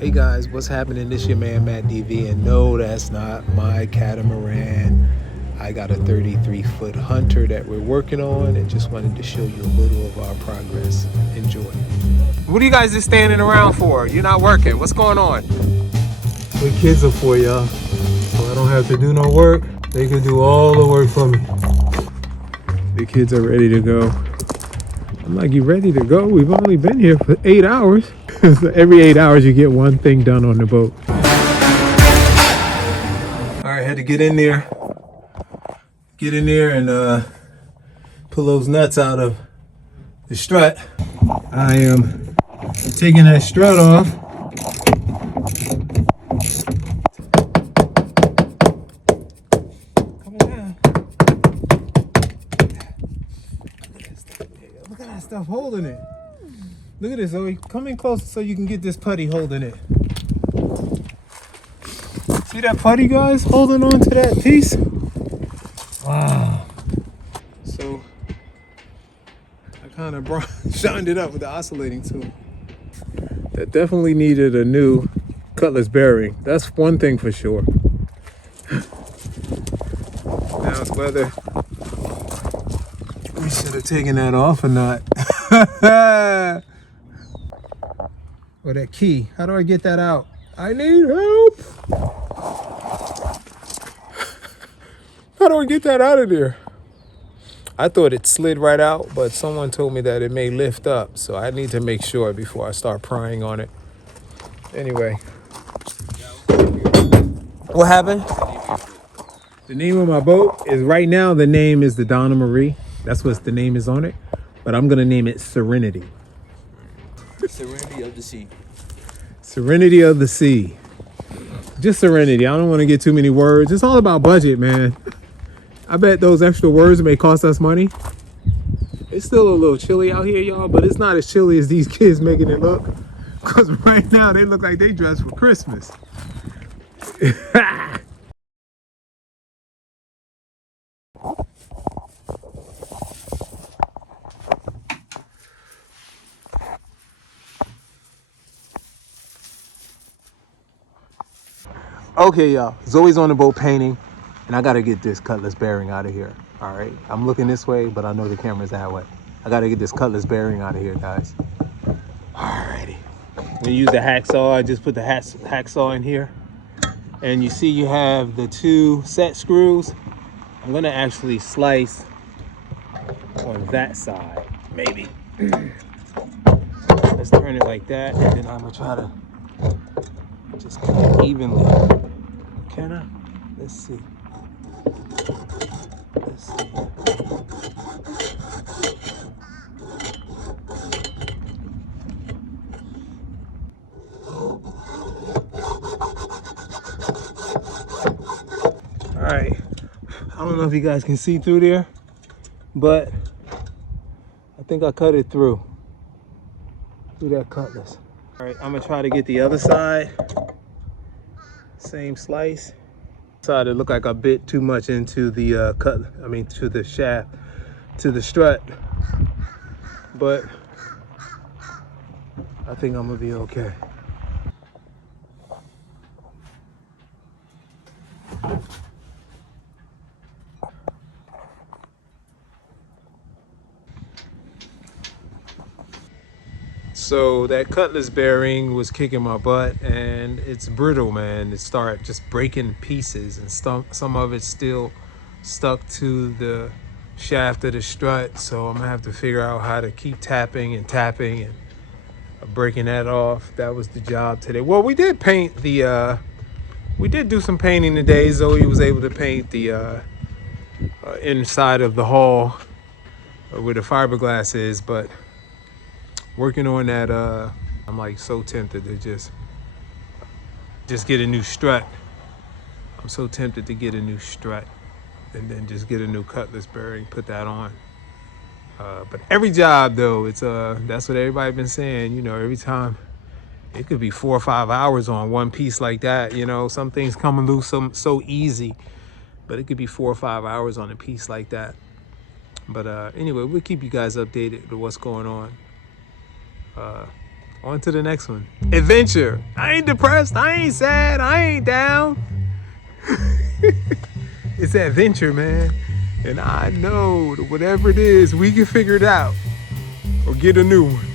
Hey guys, what's happening? This your man Matt DV, and no, that's not my catamaran. I got a 33-foot Hunter that we're working on, and just wanted to show you a little of our progress. Enjoy. What are you guys just standing around for? You're not working. What's going on? What kids are for, y'all. So I don't have to do no work. They can do all the work for me. The kids are ready to go. I'm like, you ready to go? We've only been here for 8 hours. So every 8 hours you get one thing done on the boat. All right, had to get in there and pull those nuts out of the strut. I am taking that strut off. Coming down. Look at that stuff holding it. Look at this, Zoe. Come in closer so you can get this putty holding it. See that putty, guys? Holding on to that piece? Wow. So, I kind of shined it up with the oscillating tool. That definitely needed a new Cutlass bearing. That's one thing for sure. Now it's whether we should have taken that off or not. Or that key. How do I get that out? I need help. How do I get that out of there? I thought it slid right out, but someone told me that it may lift up. So I need to make sure before I start prying on it. Anyway. What happened? The name of my boat is, right now, the name is the Donna Marie. That's what the name is on it. But I'm going to name it Serenity. Serenity of the sea. Serenity of the sea. Just serenity. I don't want to get too many words. It's all about budget, man. I bet those extra words may cost us money. It's still a little chilly out here, y'all, but it's not as chilly as these kids making it look. Because right now they look like they dressed for Christmas. Okay, y'all. Zoe's on the boat painting, and I gotta get this Cutlass bearing out of here. All right, I'm looking this way, but I know the camera's that way. I gotta get this Cutlass bearing out of here, guys. Alrighty. We use the hacksaw. I just put the hacksaw in here, and you see you have the two set screws. I'm gonna actually slice on that side, maybe. Let's turn it like that, and then I'm gonna try to just cut it evenly. Can I? Let's see. Let's see. All right. I don't know if you guys can see through there, but I think I cut it through that Cutlass. All right, I'm gonna try to get the other side. Same slice. Side, it looked like I bit too much into the to the shaft, to the strut, but I think I'm gonna be okay. So that Cutlass bearing was kicking my butt, and it's brittle, man. It started just breaking pieces, and some of it's still stuck to the shaft of the strut. So I'm gonna have to figure out how to keep tapping and breaking that off. That was the job today. Well, we did paint the, we did do some painting today. Zoe was able to paint the inside of the hull where the fiberglass is, but working on that, I'm like so tempted to just get a new strut. I'm so tempted to get a new strut and then just get a new Cutlass bearing, put that on. But every job though, it's that's what everybody been saying, you know, every time it could be 4 or 5 hours on one piece like that, you know. Some things come loose so easy, but it could be 4 or 5 hours on a piece like that. But anyway, we'll keep you guys updated with what's going on. On to the next one. Adventure. I ain't depressed. I ain't sad. I ain't down. It's adventure, man. And I know that whatever it is, we can figure it out or get a new one.